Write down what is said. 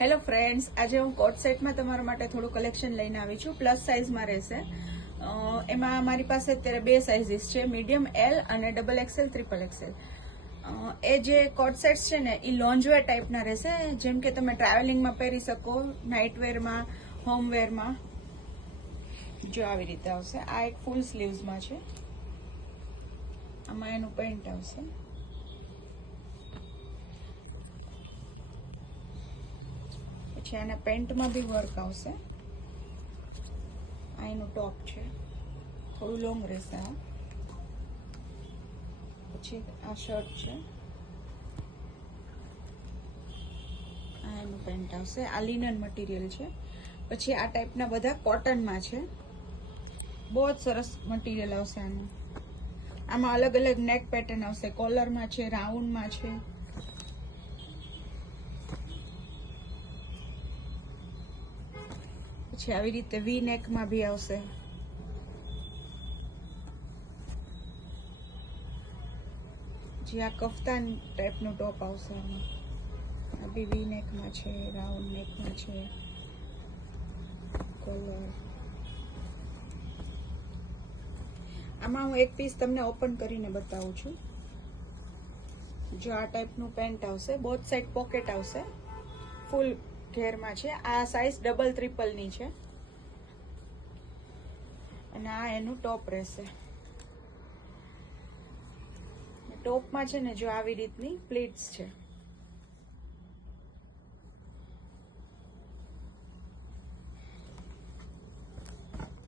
Hello friends, આજે હું કોટ સેટમાં તમારા માટે થોડું કલેક્શન લઈને આવી છું. પ્લસ સાઇઝમાં રહેશે. એમાં મારી પાસે અત્યારે બે સાઇઝીસ છે, મીડિયમ એલ અને ડબલ એક્સેલ, ટ્રિપલ એક્સેલ. એ જે કોટ સેટ્સ છે ને એ લોન્જવેર ટાઈપના રહેશે, જેમ કે તમે ટ્રાવેલિંગમાં પહેરી શકો, નાઇટવેરમાં, હોમવેરમાં. જો આવી રીતે આવશે. આ એક ફૂલ સ્લીવ્સમાં છે. આમાં એનું પેન્ટ આવશે. પછી આના પેન્ટમાં બી વર્ક આવશે. આ એનું ટોપ છે, થોડું લોંગ રહેશે. આ પછી આ શર્ટ છે, આ એનું પેન્ટ આવશે. આ લિનન મટીરિયલ છે. પછી આ ટાઈપના બધા કોટનમાં છે. બહુ જ સરસ મટીરિયલ આવશે આનું. આમાં અલગ અલગ નેક પેટર્ન આવશે. કોલરમાં છે, રાઉન્ડમાં છે. પછી આવી રીતે વી નેકમાં બી આવશે. જે આ કફતાન ટાઈપનું ટોપ આવશે. આ બી વી નેકમાં છે, રાઉન્ડ નેકમાં છે. કોલર. આમાં હું એક પીસ તમને ઓપન કરીને બતાવું છું. જો આ ટાઈપનું પેન્ટ આવશે, બોથ સાઈડ પોકેટ આવશે, ફૂલ ઘેરમાં છે. આ સાઈઝ ડબલ ટ્રિપલની છે અને આ એનું ટોપ રહેશે. ટોપમાં છે ને જો આવી રીતની પ્લીટ્સ છે.